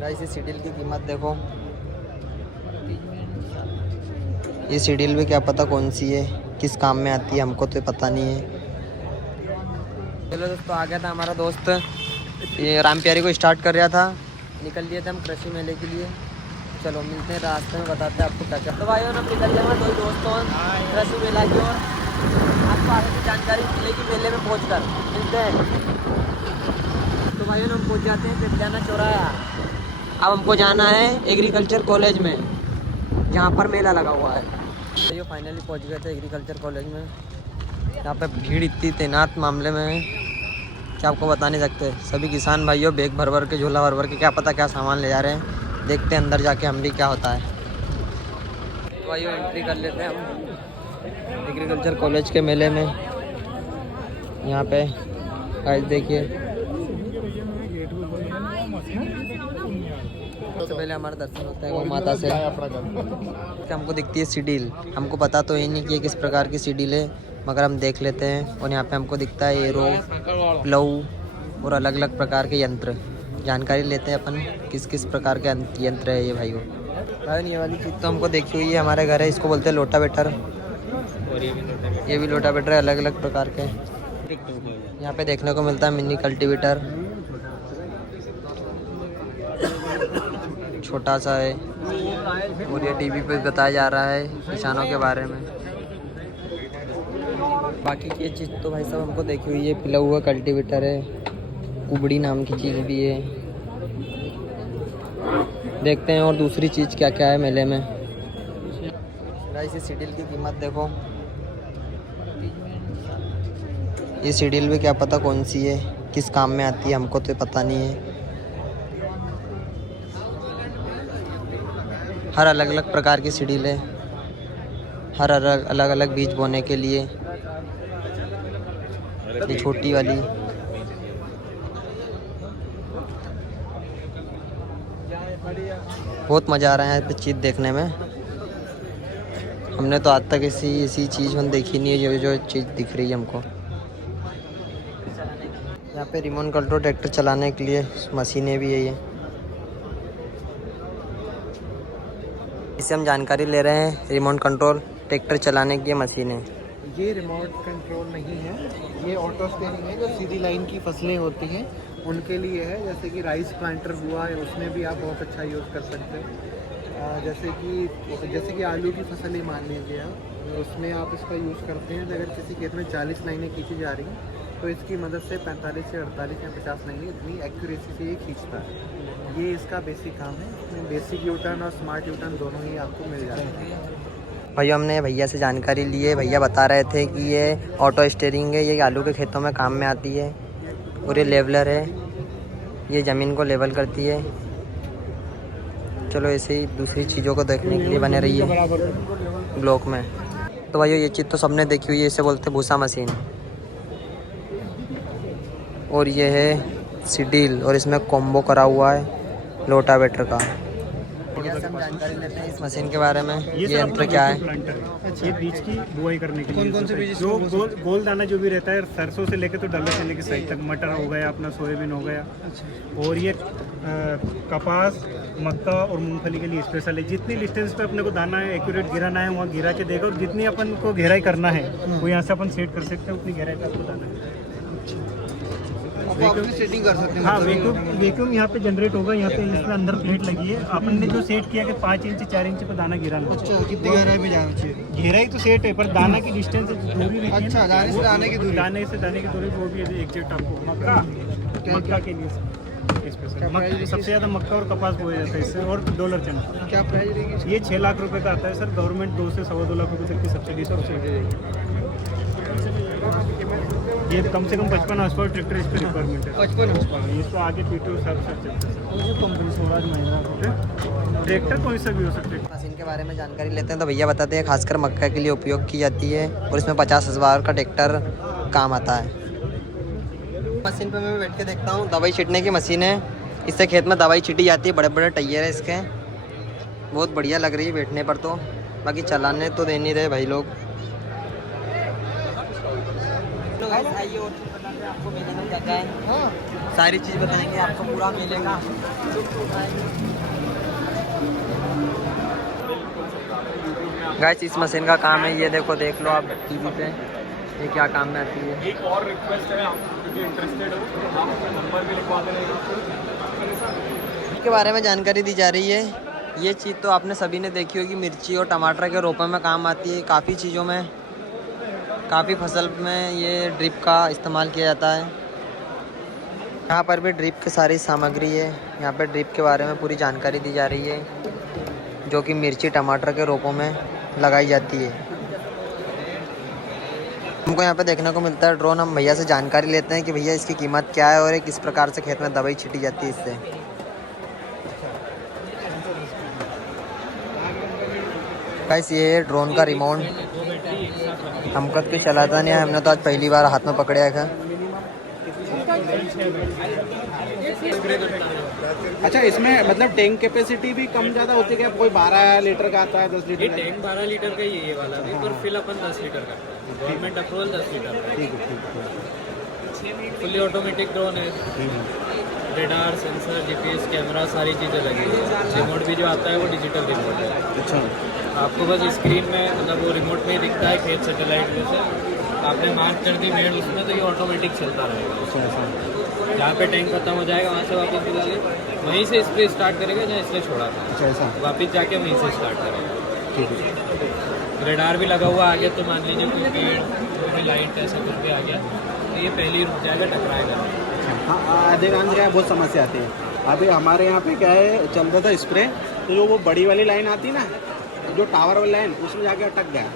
Guys इस सीडील की कीमत देखो। ये सीडील भी क्या पता कौन सी है, किस काम में आती है, हमको तो पता नहीं है। चलो दोस्तों, आ गया था हमारा दोस्त, ये राम प्यारी को स्टार्ट कर रहा था। निकल लिए थे हम कृषि मेले के लिए। चलो मिलते हैं रास्ते में, बताते हैं आपको क्या क्या। तो भाइयों हम निकल जाएंगे दो दोस्तों कृषि मेला की ओर। आपको आगे की जानकारी मिलेगी मेले में पहुँच कर। मिलते हैं। तो भाइयों हम पहुँच जाते हैं विद्याना चौराहा। अब हमको जाना है एग्रीकल्चर कॉलेज में, जहाँ पर मेला लगा हुआ है। ये फाइनली पहुँच गए थे एग्रीकल्चर कॉलेज में। यहाँ पे भीड़ इतनी तैनात मामले में है कि आपको बता नहीं सकते। सभी किसान भाइयों बैग भर भर के, झोला भर भर के, क्या पता क्या सामान ले जा रहे हैं। देखते हैं अंदर जाके हम भी क्या होता है। तो भाइयों एंट्री कर लेते हैं हम एग्रीकल्चर कॉलेज के मेले में। यहाँ पे गाइस देखिए, सबसे पहले हमारा दर्शन होता है गौ माता से। हमको दिखती है सीडील। हमको पता तो ही नहीं कि ये किस प्रकार की सीडील है, मगर हम देख लेते हैं। और यहाँ पे हमको दिखता है एरो, प्लव और अलग अलग प्रकार के यंत्र। जानकारी लेते हैं अपन किस किस प्रकार के यंत्र है ये भाइयों। भाई ये वाली चीज़ तो हमको देखी हुई है, हमारे घर है, इसको बोलते हैं लोटावेटर। ये भी लोटावेटर है, अलग अलग प्रकार के। यहाँ पे देखने को मिलता है मिनी कल्टीवेटर, छोटा सा है। और ये टीवी पे बताया जा रहा है किसानों के बारे में। बाकी की चीज़ तो भाई साहब हमको देखी हुई है। पिला हुआ कल्टीवेटर है, कुबड़ी नाम की चीज़ भी है। देखते हैं और दूसरी चीज़ क्या क्या है मेले में। गाइस इस सीडील की कीमत देखो। ये सीडील भी क्या पता कौन सी है, किस काम में आती है, हमको तो पता नहीं है। हर अलग अलग प्रकार की सीडील है, हर अलग अलग बीज बोने के लिए। ये छोटी वाली, बहुत मज़ा आ रहा है यहाँ पे चीज़ देखने में। हमने तो आज तक ऐसी चीज़ हम देखी नहीं है जो चीज़ दिख रही है हमको। यहाँ पे रिमोट कंट्रोल ट्रैक्टर चलाने के लिए मशीनें भी है। ये इससे हम जानकारी ले रहे हैं रिमोट कंट्रोल ट्रैक्टर चलाने की मशीनें। ये रिमोट कंट्रोल नहीं है, ये ऑटो स्टेरिंग है। जो सीधी लाइन की फसलें होती हैं उनके लिए है, जैसे कि राइस प्लांटर हुआ है, उसमें भी आप बहुत अच्छा यूज़ कर सकते हैं। जैसे कि आलू की फसल ही मान लीजिए आप, उसमें आप इसका यूज़ करते हैं। अगर किसी खेत में 40 लाइनें खींची जा रही हैं तो इसकी मदद से 45 से 48 या 50 लाइनें इतनी एक्यूरेसी से ये खींचता है। ये इसका बेसिक काम है। इसमें बेसिक यू टर्न और स्मार्ट यू टर्न दोनों ही आपको मिल जाते हैं। भाई हमने भैया से जानकारी ली है। भैया बता रहे थे कि ये ऑटो स्टीयरिंग है, ये आलू के खेतों में काम में आती है। और ये लेवलर है, ये ज़मीन को लेवल करती है। चलो ऐसे ही दूसरी चीज़ों को देखने के लिए बने रही है ब्लॉक में। तो भाई ये चीज़ तो सबने देखी हुई है, इसे बोलते हैं भूसा मशीन। और ये है सीडील, और इसमें कॉम्बो करा हुआ है लोटावेटर का। हम जानकारी लेते हैं इस मशीन के बारे में। ये यंत्र क्या है? ये बीज की बुआई करने के लिए कौन से बीज, जो गोल दाना जो भी रहता है, सरसों से लेकर तो डल्ले से लेकर साइड तक, मटर हो गया, अपना सोयाबीन हो गया। और ये कपास, मक्का और मूंगफली के लिए स्पेशल है। जितनी डिस्टेंस पे अपने को दाना है एक्यूरेट गिराना है, वहाँ गिरा के देगा। और जितनी अपन को गहराई करना है वो यहाँ से अपन सेट कर सकते हैं, उतनी गहराई पे आपको दाना है। सेटिंग कर सकते हैं। हाँ, वैक्यूम यहाँ पे जनरेट होगा। यहाँ पे इसमें अंदर प्लेट लगी है। अपन ने जो सेट किया कि 5 इंच 4 इंच पे दाना गिराना। अच्छा, कितनी गहराई पे जाना चाहिए? गहराई तो सेट है, पर दाना की डिस्टेंस दूरी भी। अच्छा, दाने से दाने की दूरी, दाने से दाने की दूरी वो भी एग्जैक्ट आपको मक्का के लिए सबसे ज़्यादा मक्का और कपास बोया जाता है इससे। और डॉलर चना। क्या प्राइस रहेगी? ये 6 लाख रुपए का आता है सर। गवर्नमेंट 2 से 2.25 लाख रुपए तक की सब्सिडी देगी। ये कम से कम 55 हॉर्स पावर ट्रैक्टर इस पर रिक्वायरमेंट है। 55 हॉर्स पावर। इस पर आगे पीटीओ सब चलता है। कंपनी स्वराज महिंद्रा ट्रैक्टर कोई सा भी हो सकता है। मशीन के बारे में जानकारी लेते हैं तो भैया बताते हैं खासकर मक्का के लिए उपयोग की जाती है। और इसमें 50 हज़ार का ट्रैक्टर काम आता है। मशीन पे मैं बैठ के देखता हूँ। दवाई छींटने की मशीन है, इससे खेत में दवाई छींटी जाती है। बड़े बड़े टायर है इसके, बहुत बढ़िया लग रही है बैठने पर तो। बाकी चलाने तो दे नहीं रहे भाई लोग। आइए और आपको मेले में क्या क्या है। हाँ, सारी चीज़ बताएंगे आपको, पूरा मिलेगा। गाइस इस मशीन का काम है, ये देखो, देख लो आप टीवी पे, ये क्या काम में आती है। एक और रिक्वेस्ट है, आप जो इंटरेस्टेड हो तो आप अपना नंबर भी लिखवा देना। के बारे में जानकारी दी जा रही है। ये चीज़ तो आपने सभी ने देखी होगी, मिर्ची और टमाटर के रोपे में काम आती है। काफ़ी चीज़ों में, काफ़ी फसल में ये ड्रिप का इस्तेमाल किया जाता है। यहाँ पर भी ड्रिप की सारी सामग्री है। यहाँ पर ड्रिप के बारे में पूरी जानकारी दी जा रही है, जो कि मिर्ची टमाटर के रोपों में लगाई जाती है। हमको यहाँ पे देखने को मिलता है ड्रोन। हम भैया से जानकारी लेते हैं कि भैया इसकी कीमत क्या है और ये किस प्रकार से खेत में दवाई छिटी जाती है इससे। गाइस ये है ड्रोन का रिमोट। हमको तो चलाता नहीं है, हमने तो आज पहली बार हाथ में पकड़ा था। अच्छा, इसमें मतलब टैंक कैपेसिटी भी कम ज़्यादा होती है क्या? कोई 12 लीटर का आता है, 10 लीटर? टैंक 12 लीटर का ही है ये वाला भी, पर फिल अपन 10 लीटर का, गवर्नमेंट अप्रूवल 10 लीटर का। ठीक है। फुली ऑटोमेटिक ड्रोन है, रेडार, सेंसर, जीपीएस, कैमरा, सारी चीज़ें लगी हुई है। रिमोट भी जो आता है वो डिजिटल रिमोट है। अच्छा, आपको बस स्क्रीन में, मतलब वो रिमोट में ही दिखता है खेत सैटेलाइट जैसे। आपने मार्क कर दी मेड उसमें, तो ये ऑटोमेटिक चलता रहेगा। अच्छा। जहाँ पे टैंक खत्म हो जाएगा वहाँ से वापस बुला ले, वहीं से स्प्रे स्टार्ट करेगा जहाँ इसलिए छोड़ा था, अच्छा ऐसा। वापस जाके वहीं से स्टार्ट करेगा। ठीक है। रेडार भी लगा हुआ आगे, तो मान लीजिए कोई पेड़, कोई लाइट ऐसा कुछ भी आ गया तो ये पहले ही रुक जाएगा, टकराएगा। हाँ, अधिकांश क्या है, बहुत समस्या आती है। अभी हमारे यहाँ पे क्या है, चल रहा था स्प्रे, तो जो वो बड़ी वाली लाइन आती ना, जो टावर वाली लाइन, उसमें जाके अटक गया।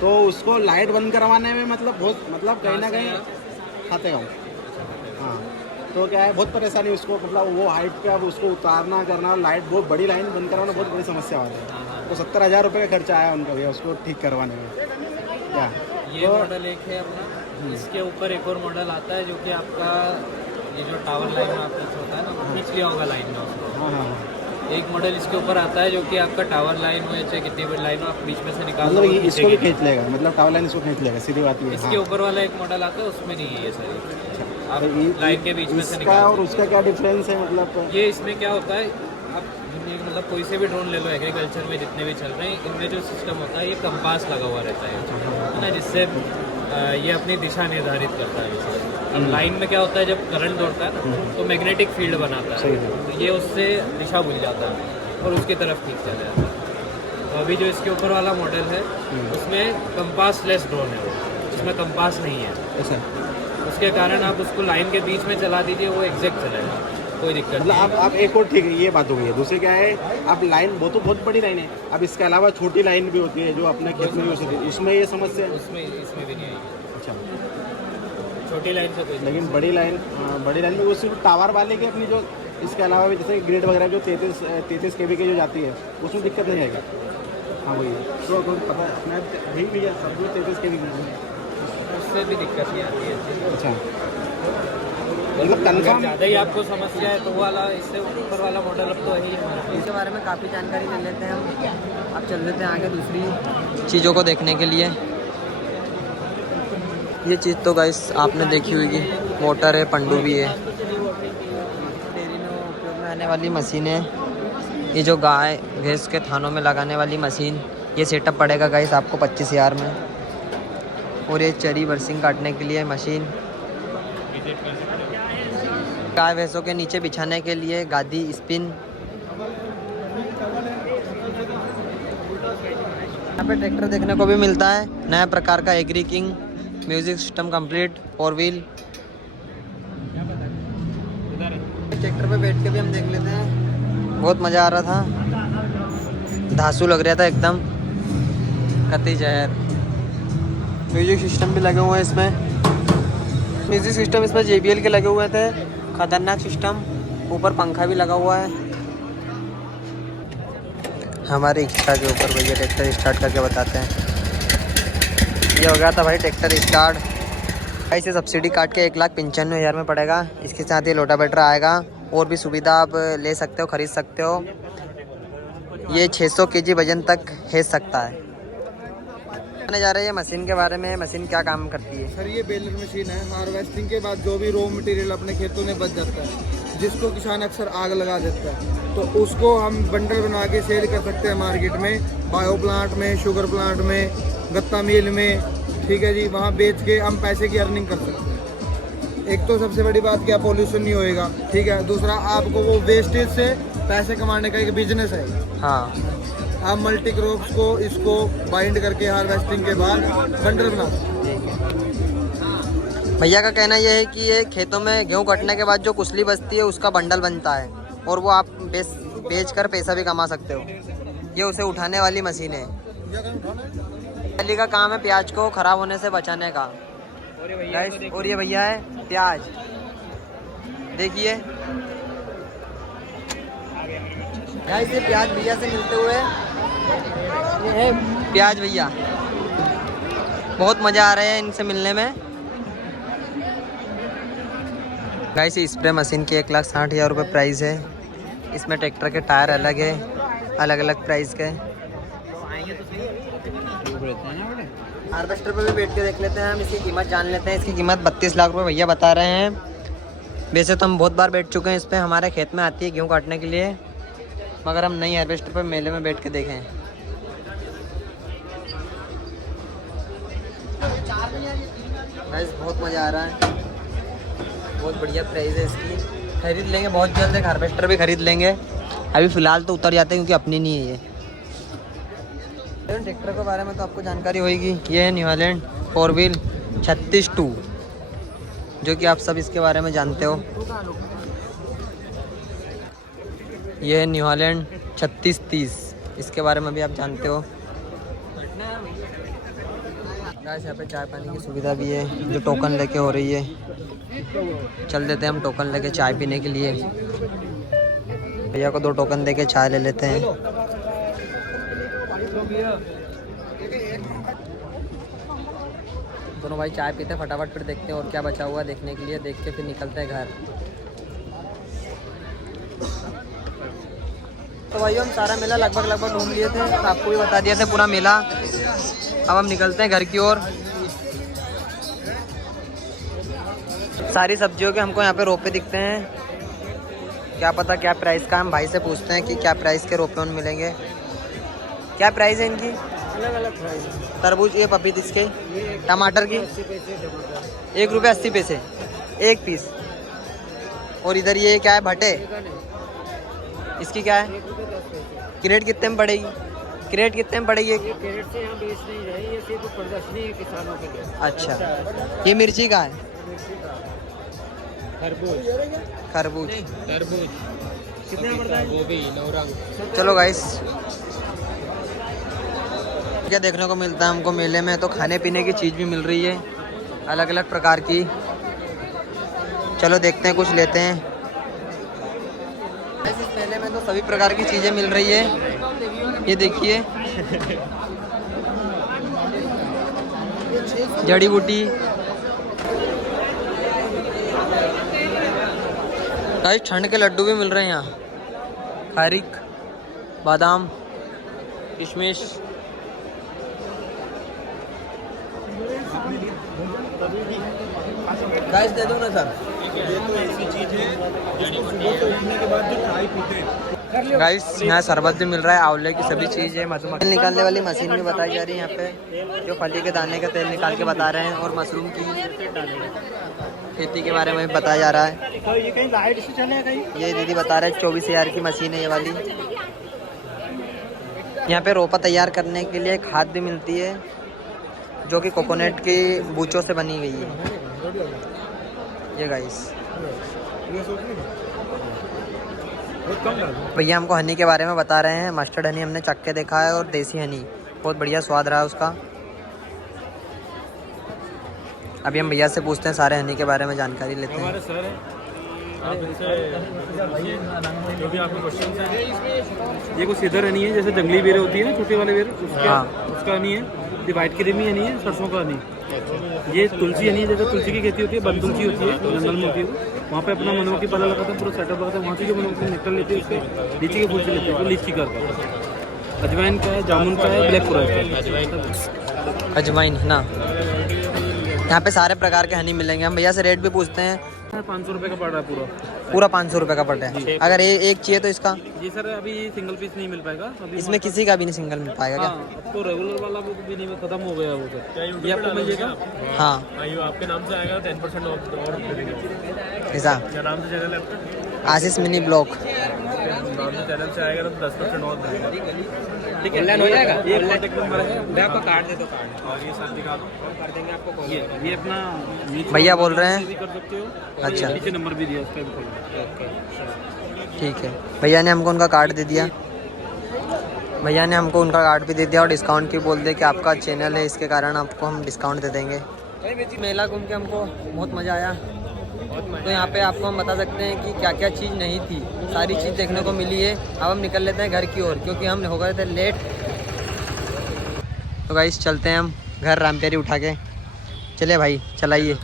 तो उसको लाइट बंद करवाने में मतलब कहीं ना कहीं खाते गाँव। हाँ, तो क्या है, बहुत परेशानी उसको, मतलब वो हाइट पे अब उसको उतारना करना, लाइट बहुत बड़ी लाइन बंद करवाना बहुत बड़ी समस्या होती है। तो 70,000 रुपये का खर्चा आया उनका भैया उसको ठीक करवाने में। क्या ये तो मॉडल एक है अपना। इसके ऊपर एक और मॉडल आता है जो कि आपका ये जो टावर लाइन में आपका होता है ना, खींच लिया होगा लाइन में उसको। हाँ हाँ, एक मॉडल इसके ऊपर आता है जो कि आपका टावर लाइन हो या चाहे कितनी बड़ी लाइन हो, आप बीच में से निकाल मतलब दो, ये इसको भी खींच लेगा, मतलब टावर लाइन इसको खींच लेगा, सीधी बात ये। इसके ऊपर वाला एक मॉडल आता है, उसमें नहीं है ये सारी। आप लाइन के बीच में से इसका निकाल और उसका क्या डिफरेंस है मतलब? ये इसमें क्या होता है, आप मतलब कोई से भी ड्रोन ले लो एग्रीकल्चर में जितने भी चल रहे हैं, इनमें जो सिस्टम होता है ये कंपास लगा हुआ रहता है ना, जिससे ये अपनी दिशा निर्धारित करता है। अब लाइन में क्या होता है, जब करंट दौड़ता है ना, तो मैग्नेटिक फील्ड बनाता है, तो ये उससे दिशा भूल जाता है और उसकी तरफ खींच चला जाता है। तो अभी जो इसके ऊपर वाला मॉडल है उसमें कंपास लेस ड्रोन है, उसमें कंपास नहीं है। ऐसा, उसके कारण आप उसको लाइन के बीच में चला दीजिए, वो एग्जैक्ट चलेगा, कोई दिक्कत मतलब नहीं। आप एक और ठीक है, ये बात हो गई है। दूसरी क्या है, अब लाइन वो तो बहुत बड़ी लाइन है, अब इसके अलावा छोटी लाइन भी होती है जो अपने खेत में भी हो सकती है, उसमें ये समस्या है। उसमें इसमें भी नहीं आएगी। अच्छा, छोटी लाइन से कोई लेकिन बड़ी लाइन में वो सिर्फ टावर वाले की अपनी जो, इसके अलावा भी जैसे ग्रेड वगैरह जो 33 kV की जो जाती है, उसमें दिक्कत नहीं आएगी। हाँ वही है, तो अगर पता है अपना वही भैया सब कुछ 33 kV की, उससे भी दिक्कत नहीं आती है। अच्छा, मतलब कंफर्म ज़्यादा ही आपको समस्या है तो वो वाला, इससे ऊपर वाला मॉडल अब तो है ही हमारे पास। इसके बारे में काफ़ी जानकारी ले लेते हैं हम। अब चल देते हैं आगे दूसरी चीज़ों को देखने के लिए। ये चीज़ तो गाइस आपने देखी होगी, मोटर है, पनडुब्बी है। डेयरी में उपयोग में आने वाली मशीन है। ये जो गाय भैंस के थानों में लगाने वाली मशीन, ये सेटअप पड़ेगा गाइस आपको 25,000 में। और ये चरी बरसिंग काटने के लिए मशीन, गाय भैंसों के नीचे बिछाने के लिए गादी, स्पिन। यहाँ पे ट्रैक्टर देखने को भी मिलता है, नया प्रकार का agri king, music system complete, 4 wheel. Tractor पे बैठ के भी हम देख लेते हैं, बहुत मज़ा आ रहा था, धांसू लग रहा था एकदम, कतई जहर। म्यूजिक सिस्टम भी लगे हुए हैं इसमें, म्यूजिक सिस्टम इसमें JBL के लगे हुए थे, खतरनाक सिस्टम। ऊपर पंखा भी लगा हुआ है। हमारी इच्छा के ऊपर भैया ट्रैक्टर स्टार्ट करके बताते हैं। ये हो गया था भाई ट्रैक्टर स्टार्ट। ऐसे सब्सिडी काट के 1,95,000 में पड़ेगा। इसके साथ ये रोटावेटर आएगा, और भी सुविधा आप ले सकते हो, ख़रीद सकते हो। ये 600 kg वजन तक हेज सकता है। बताने जा रहे हैं मशीन के बारे में, मशीन क्या काम करती है। सर ये बेलर मशीन है। हार्वेस्टिंग के बाद जो भी रॉ मटेरियल अपने खेतों में बच जाता है, जिसको किसान अक्सर आग लगा देता है, तो उसको हम बंडल बना के सेल कर सकते हैं मार्केट में, बायो प्लांट में, शुगर प्लांट में, गत्ता मिल में, ठीक है जी। वहाँ बेच के हम पैसे की अर्निंग कर सकते हैं। एक तो सबसे बड़ी बात क्या, पॉल्यूशन नहीं होएगा, ठीक है। दूसरा, आपको वो वेस्टेज से पैसे कमाने का एक बिजनेस है। हाँ, आप मल्टी क्रॉप्स को इसको बाइंड करके हार्वेस्टिंग के बाद बंडल बना सकते ठीक है। भैया का कहना यह है कि ये खेतों में गेहूँ कटने के बाद जो कुसली बचती है उसका बंडल बनता है और वो आप बेच कर पैसा भी कमा सकते हो। ये उसे उठाने वाली मशीन है। पहली का काम है प्याज को खराब होने से बचाने का। और ये भैया है प्याज, देखिए गाइस, ये प्याज भैया से मिलते हुए, ये है प्याज भैया। बहुत मज़ा आ रहा है इनसे मिलने में। गाइस, स्प्रे मशीन की 1,60,000 रुपये प्राइस है। इसमें ट्रैक्टर के टायर अलग है, अलग अलग प्राइस के। हार्वेस्टर पे भी बैठ के देख लेते हैं हम, इसकी कीमत जान लेते हैं। इसकी कीमत 32 लाख रुपए भैया बता रहे हैं। वैसे तो हम बहुत बार बैठ चुके हैं इस पर, हमारे खेत में आती है गेहूँ काटने के लिए, मगर हम नई हार्वेस्टर पे मेले में बैठ के देखें। गाइस, बहुत मज़ा आ रहा है, बहुत बढ़िया प्राइस है इसकी। खरीद लेंगे बहुत जल्द, एक हार्वेस्टर भी खरीद लेंगे। अभी फ़िलहाल तो उतर जाते हैं क्योंकि अपनी नहीं है ये। ट्रैक्टर के बारे में तो आपको जानकारी होगी। ये है न्यू हॉलैंड 4 व्हील 36-2, जो कि आप सब इसके बारे में जानते हो। ये है न्यू हॉलैंड 36-30, इसके बारे में भी आप जानते हो। गाइस, यहाँ पे चाय पानी की सुविधा भी है, जो टोकन लेके हो रही है। चल देते हैं हम टोकन लेके चाय पीने के लिए। भैया को 2 टोकन देके चाय ले लेते हैं। दोनों भाई चाय पीते हैं फटाफट, फिर देखते हैं और क्या बचा हुआ देखने के लिए। देख के फिर निकलते हैं घर। तो भाई हम सारा मेला लगभग घूम लिए थे, आपको भी बता दिया था पूरा मेला। अब हम निकलते हैं घर की ओर। सारी सब्जियों के हमको यहाँ पे रोपे दिखते हैं, क्या पता क्या प्राइस का। हम भाई से पूछते हैं कि क्या प्राइस के रोपे उन मिलेंगे। क्या प्राइस है इनकी? अलग अलग प्राइस है। तरबूज, ये पपीत, इसके टमाटर की 1 रुपये 80 पैसे 1 पीस। और इधर ये क्या है, भटे, इसकी क्या है? क्रेट कितने में पड़ेगी? क्रेट कितने में पड़ेगी? क्रेट से यहाँ बेच नहीं रहे, ये सिर्फ प्रदर्शनी है किसानों के लिए। अच्छा, ये मिर्ची का है? खरबूज कितने में पड़ता है? गोभी, नौरंग। चलो गाइस, क्या देखने को मिलता है हमको मेले में, तो खाने पीने की चीज़ भी मिल रही है अलग अलग प्रकार की। चलो देखते हैं, कुछ लेते हैं। इस मेले में तो सभी प्रकार की चीज़ें मिल रही है। ये देखिए, जड़ी बूटी। गाइस, ठंड के लड्डू भी मिल रहे हैं यहाँ। खारिक, बादाम, किशमिश। गाइस, दे दो ना सर। ये तो ऐसी चीज है जिसको सुबह से उठने के बाद जो चाय पीते हैं। गाइस, यहाँ शरबत भी मिल रहा है, आंवले की सभी चीज़ है। मधुमक्खी निकालने वाली मशीन भी बताई जा रही है यहाँ पे, जो फली के दाने का तेल निकाल के बता रहे हैं। और मशरूम की खेती के बारे में भी बताया जा रहा है। ये कहीं लाइट से चले कहीं? ये दीदी बता रहे हैं 24,000 की मशीन है ये वाली। यहाँ पे रोपा तैयार करने के लिए खाद भी मिलती है, जो कि कोकोनट की बूचों से बनी गई है। ये गाइस, भैया हमको हनी के बारे में बता रहे हैं। मस्टर्ड हनी हमने चख के देखा है, और देसी हनी बहुत बढ़िया स्वाद रहा है उसका। अभी हम भैया से पूछते हैं, सारे हनी के बारे में जानकारी लेते हैं। हमारे सर हैं, आप इनसे जो भी आपके क्वेश्चन हैं। ये कुछ इधर हनी है, जैसे जंगली बेरे होती है ना, छोटे वाले बेरे, उसका हनी है। ये वाइट क्रीमी हनी है, सरसों का हनी। ये तुलसी हनी है, जैसे तुलसी की खेती होती है, बन तुलसी होती है, जंगल में होती है। वहाँ पे अपना मनों की पला लगाता है, पूरा सेटअप लगाता है। वहाँ से जो मनों की नेक्टर लेते हैं, उसके लीची के फूल से लेते हैं, तो लीची का अजवाइन का है, जामुन का है, ब्लैक फॉरेस्ट का है। अजवाइन है ना। यहाँ पे सारे प्रकार के हनी मिलेंगे। हम भैया से रेट भी पूछते हैं। 500 रुपये का पड़ रहा है पूरा। पूरा 500 रुपये का पड़ रहा है। अगर एक चाहिए तो इसका जी सर अभी सिंगल पीस नहीं मिल पाएगा अभी। इसमें किसी का भी नहीं सिंगल मिल पाएगा क्या? हाँ, तो रेगुलर वाला वो भी नहीं खत्म हो गया वो सर। ये आपको मिल जाएगा। हाँ आपके नाम से आएगा 10% और दे देंगे। ऐसा क्या नाम से चैनल है आपका? आशीष मिनी ब्लॉक। नाम से चैनल से आएगा तो 10% और दे देंगे। ठीक है ऑनलाइन हो जाएगा? ये कॉन्टेक्ट नंबर है। मैं आपको कार्ड दे दो, कार्ड और ये साथ दिखा दो कर देंगे आपको कॉल। ये अपना भैया बोल रहे हैं। भी कर सकते हो। अच्छा। नीचे नंबर भी दिया उस पर भी कॉल। ठीक है भैया ने हमको उनका कार्ड दे दिया। भैया ने हमको उनका कार्ड भी दे दिया और डिस्काउंट की बोल दिया कि आपका चैनल है इसके कारण आपको हम डिस्काउंट दे देंगे। मेला घूम के हमको बहुत मज़ा आया। तो यहाँ पे आपको हम बता सकते हैं कि क्या क्या चीज़ नहीं थी, सारी चीज़ देखने को मिली है। अब हम निकल लेते हैं घर की ओर क्योंकि हम हो गए थे लेट। तो गाइस चलते हैं हम घर रामप्यारी उठा के। चले भाई चलाइए।